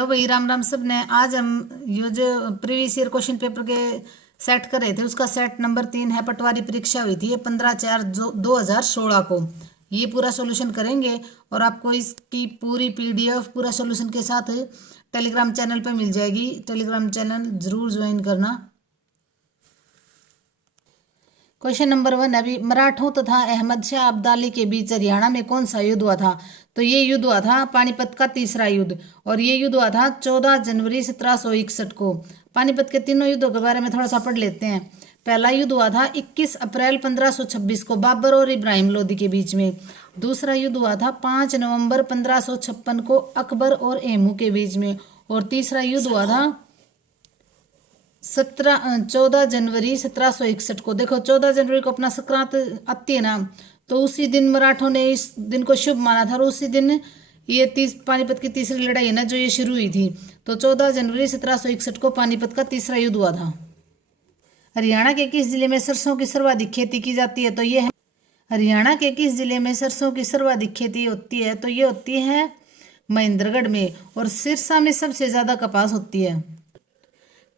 तो भाई राम राम सब ने। आज हम ये जो प्रीवियस ईयर क्वेश्चन पेपर के सेट कर रहे थे उसका सेट नंबर 3 है। पटवारी परीक्षा हुई थी ये 15/4/2016 को। ये पूरा सॉल्यूशन करेंगे और आपको इसकी पूरी पीडीएफ पूरा सॉल्यूशन के साथ टेलीग्राम चैनल पे मिल जाएगी। टेलीग्राम चैनल जरूर ज्वाइन करना। क्वेश्चन नंबर 1 अभी मराठों तथा अहमद शाह अब्दाली के बीच हरियाणा में कौन सा युद्ध हुआ था? तो ये युद्ध हुआ था पानीपत का तीसरा युद्ध, और ये युद्ध हुआ था 14 जनवरी 1761 को। पानीपत के तीनों युद्धों के बारे में थोड़ा सा पढ़ लेते हैं। पहला युद्ध हुआ था 21 अप्रैल 1526 को बाबर और इब्राहिम लोदी के बीच में। दूसरा युद्ध हुआ था 5 नवंबर 1556 को अकबर और एमू के बीच में। और तीसरा युद्ध हुआ था 14 जनवरी 1761 को। देखो 14 जनवरी को अपना संक्रांत आती है ना, तो उसी दिन मराठों ने इस दिन को शुभ माना था और उसी दिन ये पानीपत की तीसरी लड़ाई है ना जो ये शुरू हुई थी। तो 14 जनवरी 1761 को पानीपत का तीसरा युद्ध हुआ था। हरियाणा के किस जिले में सरसों की सर्वाधिक खेती की जाती है? तो ये है हरियाणा के किस जिले में सरसों की सर्वाधिक खेती होती है? तो ये होती है महेंद्रगढ़ में। और सिरसा में सबसे ज्यादा कपास होती है।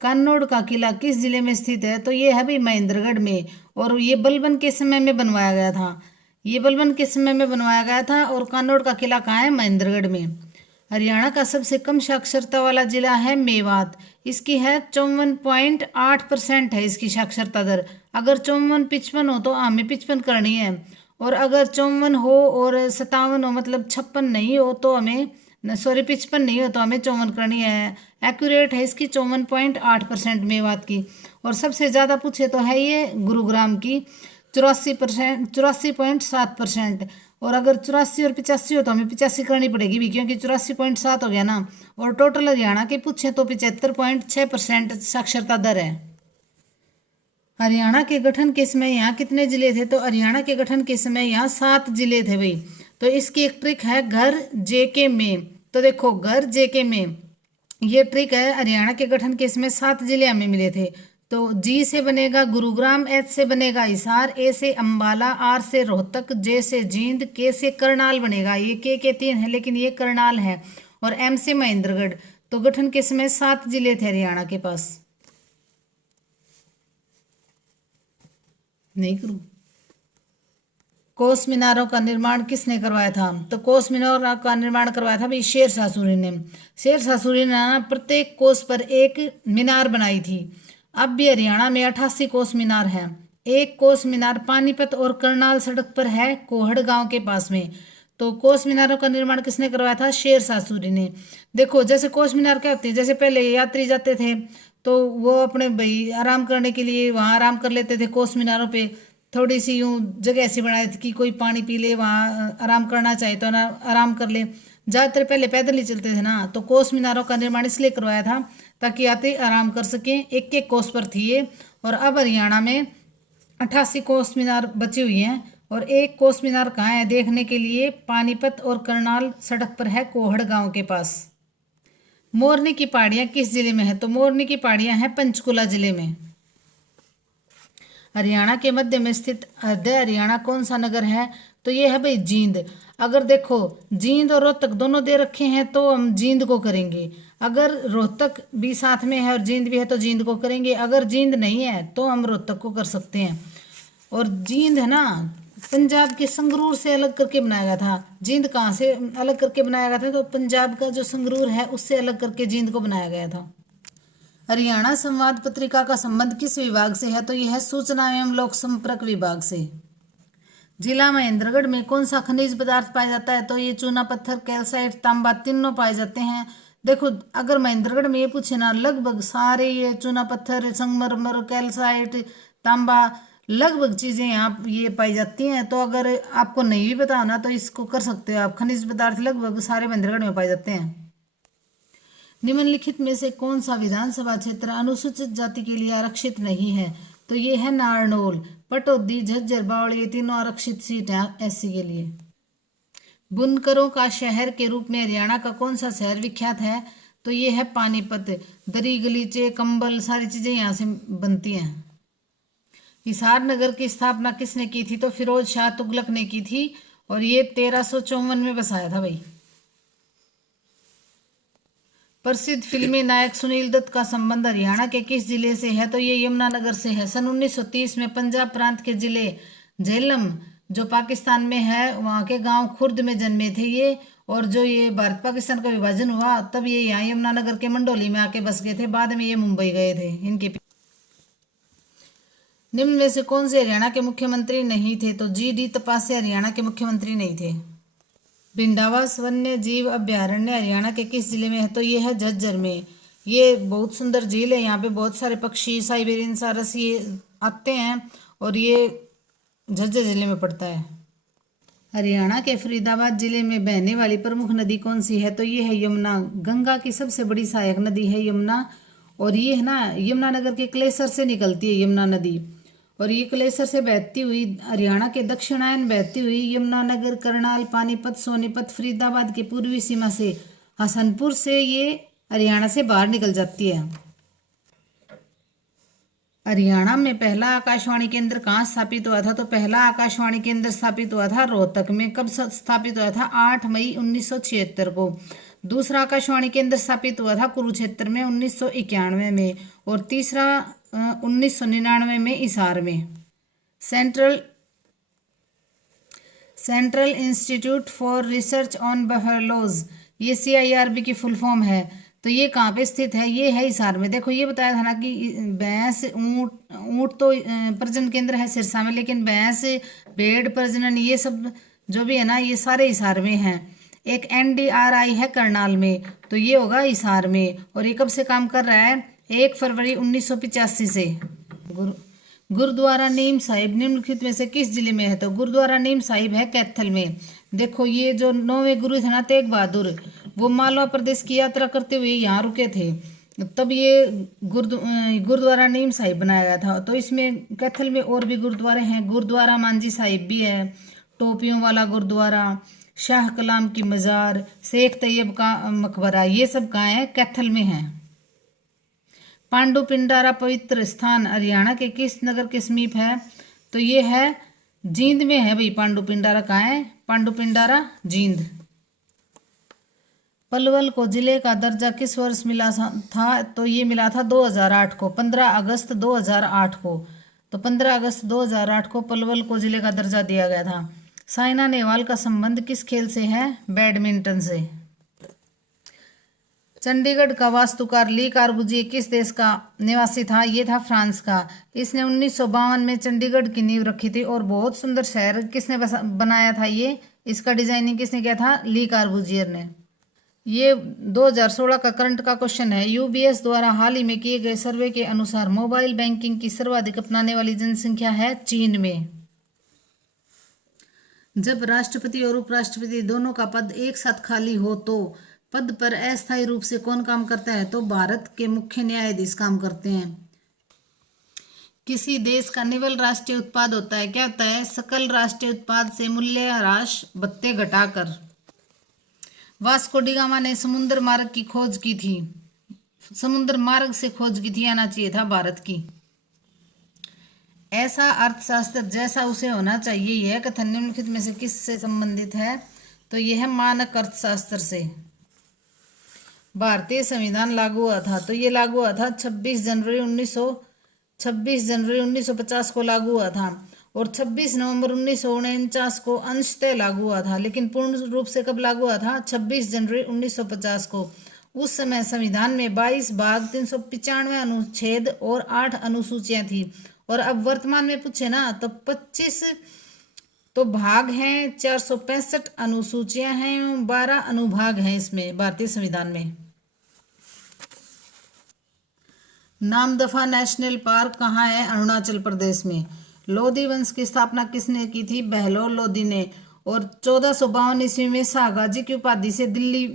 कन्नौड़ का किला किस जिले में स्थित है? तो ये है भाई महेंद्रगढ़ में। और ये बलबन के समय में बनवाया गया था। ये बलबन के समय में बनवाया गया था। और कन्नौड़ का किला कहाँ है? महेंद्रगढ़ में। हरियाणा का सबसे कम साक्षरता वाला जिला है मेवात। इसकी है 54.8% है इसकी साक्षरता दर। अगर 54-55 हो तो हमें 55 करनी है, और अगर 54 हो और 57 हो मतलब 56 नहीं हो तो हमें 55 नहीं हो तो हमें 54 करनी है। एक्यूरेट है इसकी 54.8% मेवात की। और सबसे ज़्यादा पूछे तो है ये गुरुग्राम की 84%, 84.7%। और अगर 84 और 85 हो तो हमें 85 करनी पड़ेगी भी, क्योंकि 84.7 हो गया ना। और टोटल हरियाणा के पूछे तो 75.6% साक्षरता दर है। हरियाणा के गठन के समय यहाँ कितने जिले थे? तो हरियाणा के गठन के समय यहाँ 7 जिले थे भाई। तो इसकी एक ट्रिक है घर जेके में। तो देखो घर जेके में ये ट्रिक है। हरियाणा के गठन के समय 7 जिले हमें मिले थे। तो जी से बनेगा गुरुग्राम, एच से बनेगा हिसार, ए से अंबाला, आर से रोहतक, जे से जींद, के से करनाल बनेगा। ये के 3 है लेकिन ये करनाल है। और एम से महेंद्रगढ़। तो गठन के समय 7 जिले थे हरियाणा के पास। नहीं करूँ। कोस मीनारों का निर्माण किसने करवाया था? तो कोस मीनारों का निर्माण करवाया था भाई शेरशाह सूरी ने। शेरशाह सूरी ने ना प्रत्येक कोस पर एक मीनार बनाई थी। अब भी हरियाणा में 88 कोस मीनार है। एक कोस मीनार पानीपत और करनाल सड़क पर है कोहड़ गांव के पास में। तो कोस मीनारों का निर्माण किसने करवाया था? शेरशाह सूरी ने। देखो जैसे कोस मीनार क्या होती है, जैसे पहले यात्री जाते थे तो वो अपने भाई आराम करने के लिए वहां आराम कर लेते थे कोस मीनारों पे। थोड़ी सी यूं जगह ऐसी बनाई थी कि कोई पानी पी ले, वहाँ आराम करना चाहे तो ना आराम कर ले। ज़्यादातर पहले पैदल ही चलते थे ना, तो कोस मीनारों का निर्माण इसलिए करवाया था ताकि यात्री आराम कर सकें। एक एक कोस पर थी ये। और अब हरियाणा में 88 कोस मीनार बची हुई हैं। और एक कोस मीनार कहाँ है देखने के लिए? पानीपत और करनाल सड़क पर है कोहड़ गांव के पास। मोरनी की पहाड़ियाँ किस जिले में है? तो मोरनी की पहाड़ियाँ हैं पंचकुला जिले में। हरियाणा के मध्य में स्थित हृदय हरियाणा कौन सा नगर है? तो ये है भाई जींद। अगर देखो जींद और रोहतक दोनों दे रखे हैं तो हम जींद को करेंगे। अगर रोहतक भी साथ में है और जींद भी है तो जींद को करेंगे। अगर जींद नहीं है तो हम रोहतक को कर सकते हैं। और जींद है ना पंजाब के संगरूर से अलग करके बनाया गया था। जींद कहाँ से अलग करके बनाया गया था? तो पंजाब का जो संगरूर है उससे अलग करके जींद को बनाया गया था। हरियाणा संवाद पत्रिका का संबंध किस विभाग से है? तो यह है सूचना एवं लोक संपर्क विभाग से। जिला महेंद्रगढ़ में कौन सा खनिज पदार्थ पाया जाता है? तो ये चूना पत्थर, कैल्साइट, तांबा तीनों पाए जाते हैं। देखो अगर महेंद्रगढ़ में ये पूछे ना लगभग सारे ये चूना पत्थर, संगमरमर, कैल्साइट, तांबा लगभग चीजें यहाँ ये पाई जाती हैं। तो अगर आपको नहीं भी पता ना तो इसको कर सकते हो आप। खनिज पदार्थ लगभग सारे महेंद्रगढ़ में पाए जाते हैं। निम्नलिखित में से कौन सा विधानसभा क्षेत्र अनुसूचित जाति के लिए आरक्षित नहीं है? तो ये है नारनौल, पटौदी, झज्जर, बावली, ये तीनों आरक्षित सीट है एससी के लिए। बुनकरों का शहर के रूप में हरियाणा का कौन सा शहर विख्यात है? तो ये है पानीपत। दरी, गलीचे, कंबल सारी चीजें यहाँ से बनती हैं। हिसार नगर की स्थापना किसने की थी? तो फिरोज शाह तुगलक ने की थी। और ये 1354 में बसाया था भाई। प्रसिद्ध फिल्मी नायक सुनील दत्त का संबंध हरियाणा के किस जिले से है? तो ये यमुनानगर से है। सन 1930 में पंजाब प्रांत के जिले झेलम जो पाकिस्तान में है वहाँ के गांव खुर्द में जन्मे थे ये। और जो ये भारत पाकिस्तान का विभाजन हुआ तब ये यहाँ यमुनानगर के मंडोली में आके बस गए थे। बाद में ये मुंबई गए थे। इनके निम्न में से कौन से हरियाणा के मुख्यमंत्री नहीं थे? तो GD तपासे हरियाणा के मुख्यमंत्री नहीं थे। भिंडावास वन्य जीव अभ्यारण्य हरियाणा के किस जिले में है? तो ये है झज्जर में। ये बहुत सुंदर झील है। यहाँ पे बहुत सारे पक्षी साइबेरियन सारस ये आते हैं और ये झज्जर जिले में पड़ता है। हरियाणा के फरीदाबाद जिले में बहने वाली प्रमुख नदी कौन सी है? तो ये है यमुना। गंगा की सबसे बड़ी सहायक नदी है यमुना। और ये है ना यमुनानगर के क्लेसर से निकलती है यमुना नदी। और ये क्लेसर से बहती हुई हरियाणा के दक्षिणायन बहती हुई यमुनानगर करनाल पानीपत सोनीपत फरीदाबाद की पूर्वी सीमा से हसनपुर से ये हरियाणा से बाहर निकल जाती है। हरियाणा में पहला आकाशवाणी केंद्र कहाँ स्थापित हुआ था? तो पहला आकाशवाणी केंद्र स्थापित हुआ था रोहतक में। कब स्थापित हुआ था? 8 मई 1976 को। दूसरा आकाशवाणी केंद्र स्थापित हुआ था कुरुक्षेत्र में 1991 में। और तीसरा 1999 में हिसार में। Central institute for research on buffaloes ये CIRB की फुल फॉर्म है। तो ये कहाँ पे स्थित है? ये है हिसार में। देखो ये बताया था ना कि भैंस ऊंट तो प्रजनन केंद्र है सिरसा में, लेकिन भैंस भेड़ प्रजनन ये सब जो भी है ना ये सारे हिसार में हैं। एक NDRI है करनाल में, तो ये होगा हिसार में। और ये कब से काम कर रहा है? 1 फरवरी 1985 से। गुरुद्वारा नीम साहिब निम्नलिखित में से किस जिले में है? तो गुरुद्वारा नीम साहिब है कैथल में। देखो ये जो 9वें गुरु थे ना तेग बहादुर, वो मालवा प्रदेश की यात्रा करते हुए यहाँ रुके थे, तब ये गुरुद्वारा नीम साहिब बनाया गया था। तो इसमें कैथल में और भी गुरुद्वारे हैं। गुरुद्वारा मांझी साहिब भी है, टोपियों वाला गुरुद्वारा, शाह कलाम की मज़ार, शेख तैयब का मकबरा, ये सब कहाँ है? कैथल में है। पांडु पिंडारा पवित्र स्थान हरियाणा के किस नगर के समीप है? तो ये है जींद में है भाई। पांडु पिंडारा कहाँ है? पांडु पिंडारा जींद। पलवल को जिले का दर्जा किस वर्ष मिला था? तो ये मिला था 2008 को, 15 अगस्त 2008 को। तो 15 अगस्त 2008 को पलवल को जिले का दर्जा दिया गया था। साइना नेहवाल का संबंध किस खेल से है? बैडमिंटन से। चंडीगढ़ का वास्तुकार ली कार्बुजिए किस देश का निवासी था? ये था फ्रांस का। इसने 1952 में चंडीगढ़ की नींव रखी थी। और बहुत सुंदर शहर किसने बनाया था? ये इसका डिजाइनिंग किसने किया था? ली कार्बुजियर ने। ये 2016 का करंट का क्वेश्चन है। UBS द्वारा हाल ही में किए गए सर्वे के अनुसार मोबाइल बैंकिंग की सर्वाधिक अपनाने वाली जनसंख्या है चीन में। जब राष्ट्रपति और उपराष्ट्रपति दोनों का पद एक साथ खाली हो तो पद पर अस्थायी रूप से कौन काम करता है? तो भारत के मुख्य न्यायाधीश काम करते हैं। किसी देश का निवल राष्ट्रीय उत्पाद होता है, क्या होता है? सकल राष्ट्रीय उत्पाद से मूल्य ह्रास भत्ते घटाकर। वास्को डी गामा ने समुद्र मार्ग की खोज की थी। समुद्र मार्ग से खोज की थी, आना चाहिए था भारत की। ऐसा अर्थशास्त्र जैसा उसे होना चाहिए, यह कथन निम्नलिखित में से किससे संबंधित है? तो यह है मानक अर्थशास्त्र से। भारतीय संविधान लागू हुआ था, तो ये लागू हुआ था 26 जनवरी 1950 को लागू हुआ था। और 26 नवंबर 1949 को अंशतः लागू हुआ था, लेकिन पूर्ण रूप से कब लागू हुआ था? 26 जनवरी 1950 को। उस समय संविधान में 22 भाग 395 अनुच्छेद और 8 अनुसूचियां थी। और अब वर्तमान में पूछे ना तो 25 तो भाग हैं, 465 अनुसूचियां हैं, 12 अनुभाग हैं इसमें भारतीय संविधान में। नामदफा नेशनल पार्क कहाँ है? अरुणाचल प्रदेश में। लोधी वंश की स्थापना किसने की थी? बहलोल लोधी ने। और 1452 ईस्वी में शाहगाजी की उपाधि से दिल्ली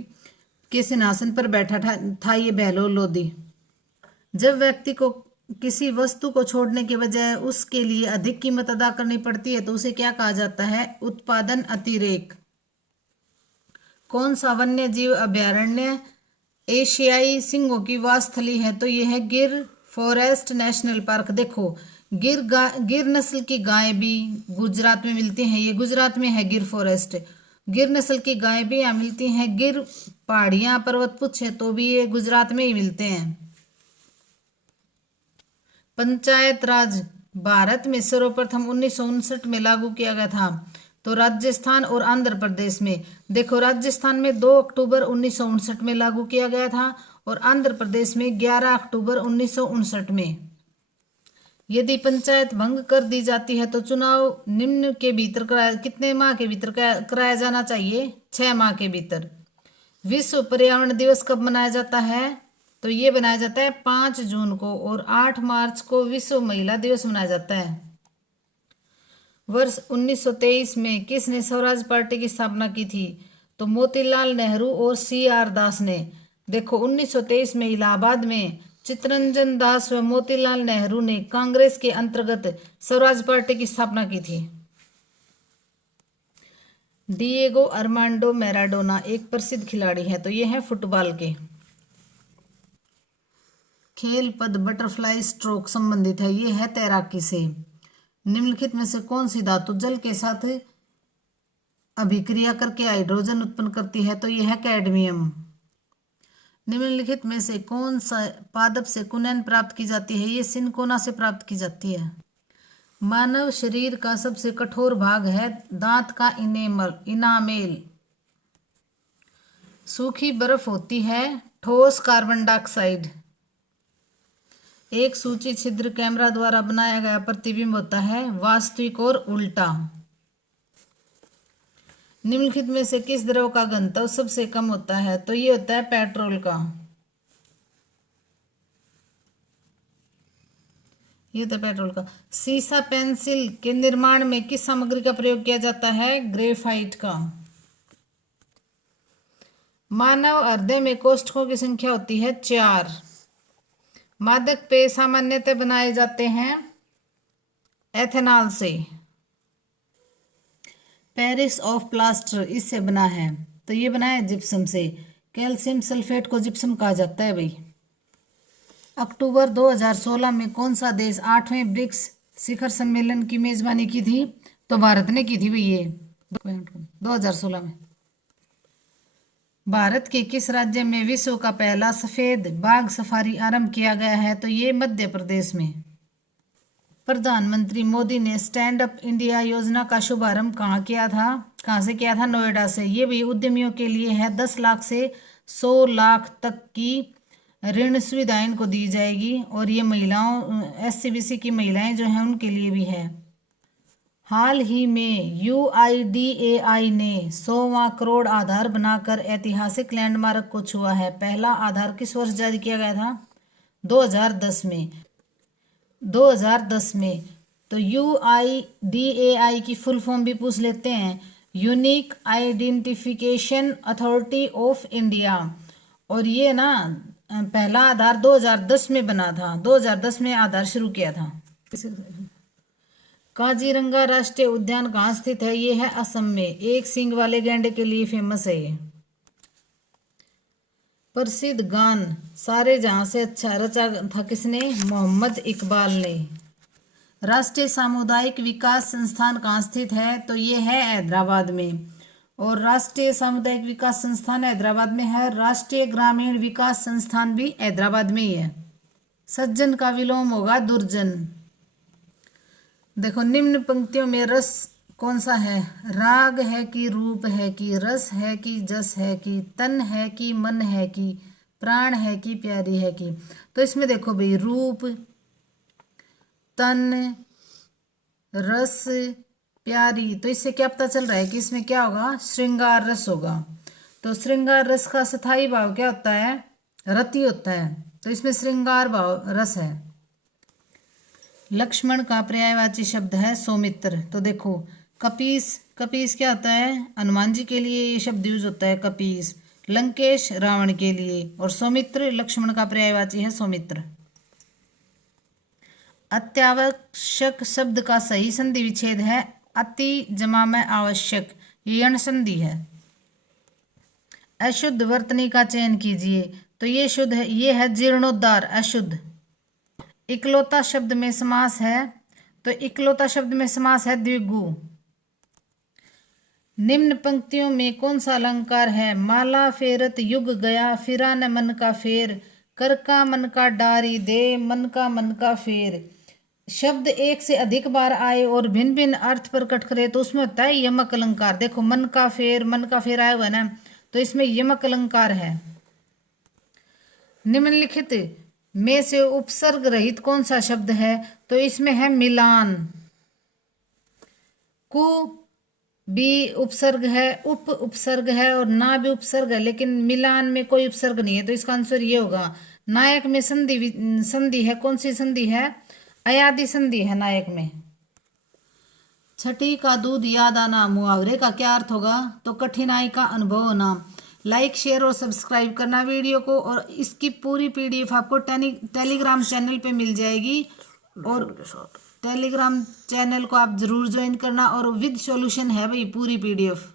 के सिंहासन पर बैठा था ये बहलोल लोधी। जब व्यक्ति को किसी वस्तु को छोड़ने के बजाय उसके लिए अधिक कीमत अदा करनी पड़ती है तो उसे क्या कहा जाता है? उत्पादन अतिरेक। कौन सा वन्य जीव अभ्यारण्य एशियाई सिंहों की वासस्थली है? तो यह है गिर फॉरेस्ट नेशनल पार्क। देखो गिर नस्ल की गाय भी गुजरात में मिलती हैं। ये गुजरात में है गिर फॉरेस्ट। गिर नस्ल की गाय भी यहाँ मिलती हैं। गिर पहाड़ियाँ पर्वत पुच्छ है तो भी ये गुजरात में ही मिलते हैं। पंचायत राज भारत में सर्वप्रथम 1959 में लागू किया गया था। तो राजस्थान और आंध्र प्रदेश में। देखो राजस्थान में 2 अक्टूबर 1959 में लागू किया गया था और आंध्र प्रदेश में 11 अक्टूबर 1959 में। यदि पंचायत भंग कर दी जाती है तो चुनाव निम्न के भीतर कितने माह के भीतर कराया जाना चाहिए? 6 माह के भीतर। विश्व पर्यावरण दिवस कब मनाया जाता है? तो ये मनाया जाता है 5 जून को और 8 मार्च को विश्व महिला दिवस मनाया जाता है। वर्ष 1923 में किसने स्वराज पार्टी की स्थापना की थी? तो मोतीलाल नेहरू और CR दास ने। देखो 1923 में इलाहाबाद में चित्तरंजन दास व मोतीलाल नेहरू ने कांग्रेस के अंतर्गत स्वराज पार्टी की स्थापना की थी। डिएगो आर्मांडो मैराडोना एक प्रसिद्ध खिलाड़ी है। तो ये है फुटबॉल के। खेल पद बटरफ्लाई स्ट्रोक संबंधित है। ये है तैराकी से। निम्नलिखित में से कौन सी धातु जल के साथ अभिक्रिया करके हाइड्रोजन उत्पन्न करती है? तो यह है कैडमियम। निम्नलिखित में से कौन सा पादप से कुनैन प्राप्त की जाती है? ये सिनकोना से प्राप्त की जाती है। मानव शरीर का सबसे कठोर भाग है दांत का इनामेल। सूखी बर्फ होती है ठोस कार्बन डाइऑक्साइड। एक सूची छिद्र कैमरा द्वारा बनाया गया प्रतिबिंब होता है वास्तविक और उल्टा। निम्नलिखित में से किस द्रव का घनत्व सबसे कम होता है? तो ये होता है पेट्रोल का। ये होता है पेट्रोल का। सीसा पेंसिल के निर्माण में किस सामग्री का प्रयोग किया जाता है? ग्रेफाइट का। मानव हृदय में कोष्ठकों की संख्या होती है 4। मादक पेय सामान्यतः बनाए जाते हैं एथेनॉल से। पेरिस ऑफ प्लास्टर इससे बना है। तो ये बना है जिप्सम से। कैल्शियम सल्फेट को जिप्सम कहा जाता है भाई। अक्टूबर 2016 में कौन सा देश 8वें ब्रिक्स शिखर सम्मेलन की मेजबानी की थी? तो भारत ने की थी भाई ये 2016 में। भारत के किस राज्य में विश्व का पहला सफेद बाघ सफारी आरंभ किया गया है? तो ये मध्य प्रदेश में। प्रधानमंत्री मोदी ने स्टैंड अप इंडिया योजना का शुभारंभ कहाँ किया था? कहाँ से किया था? नोएडा से। ये भी उद्यमियों के लिए है। 10 लाख से 100 लाख तक की ऋण सुविधाएं इनको दी जाएगी और ये महिलाओं SCBC की महिलाएं जो हैं उनके लिए भी है। हाल ही में UIDAI ने 100वां करोड़ आधार बनाकर ऐतिहासिक लैंडमार्क को छुआ है। पहला आधार किस वर्ष जारी किया गया था? 2010 में। 2010 में। तो UIDAI की फुल फॉर्म भी पूछ लेते हैं। Unique identification authority of India. और ये ना पहला आधार 2010 में बना था। 2010 में आधार शुरू किया था। काजीरंगा राष्ट्रीय उद्यान कहाँ स्थित है? ये है असम में। एक सींग वाले गैंडे के लिए फेमस है ये। प्रसिद्ध गान सारे जहां से अच्छा रचा था किसने? मोहम्मद इकबाल ने। राष्ट्रीय सामुदायिक विकास संस्थान कहाँ स्थित है? तो ये है हैदराबाद में। और राष्ट्रीय सामुदायिक विकास संस्थान हैदराबाद में है। राष्ट्रीय ग्रामीण विकास संस्थान भी हैदराबाद में ही है। सज्जन का विलोम होगा दुर्जन। देखो निम्न पंक्तियों में रस कौन सा है? राग है कि रूप है कि रस है कि जस है कि तन है कि मन है कि प्राण है कि प्यारी है कि। तो इसमें देखो भाई रूप, तन, रस, प्यारी। तो इससे क्या पता चल रहा है कि इसमें क्या होगा? श्रृंगार रस होगा। तो श्रृंगार रस का स्थायी भाव क्या होता है? रति होता है। तो इसमें श्रृंगार भाव रस है। लक्ष्मण का पर्यायवाची शब्द है सौमित्र। तो देखो कपीस, कपीस क्या होता है? हनुमान जी के लिए ये शब्द यूज होता है कपीस। लंकेश रावण के लिए। और सौमित्र लक्ष्मण का पर्यायवाची है सौमित्र। अत्यावश्यक शब्द का सही संधि विच्छेद है अति जमा में आवश्यक। ये यण संधि है। अशुद्ध वर्तनी का चयन कीजिए। तो ये शुद्ध है, ये है जीर्णोद्धार अशुद्ध। इकलौता शब्द में समास है। तो इकलौता शब्द में समास है द्विगु। निम्न पंक्तियों में कौन सा अलंकार है? माला फेरत युग गया, फिरा न मन का फेर, कर का मन का डारी दे, मन का फेर। शब्द एक से अधिक बार आए और भिन्न भिन्न अर्थ प्रकट करे तो उसमें होता है यमक अलंकार। देखो मन का फेर आया हुआ ना, तो इसमें यमक अलंकार है। निम्नलिखित में से उपसर्ग रहित कौन सा शब्द है? तो इसमें है मिलान। कु भी उपसर्ग है, उप उपसर्ग है और ना भी उपसर्ग है, लेकिन मिलान में कोई उपसर्ग नहीं है, तो इसका आंसर ये होगा। नायक में संधि है, कौन सी संधि है? अयादि संधि है नायक में। छठी का दूध याद आना, मुहावरे का क्या अर्थ होगा? तो कठिनाई का अनुभव होना। लाइक शेयर और सब्सक्राइब करना वीडियो को, और इसकी पूरी पीडीएफ आपको टेलीग्राम चैनल पे मिल जाएगी, और टेलीग्राम चैनल को आप जरूर ज्वाइन करना, और विद सॉल्यूशन है भाई पूरी पीडीएफ।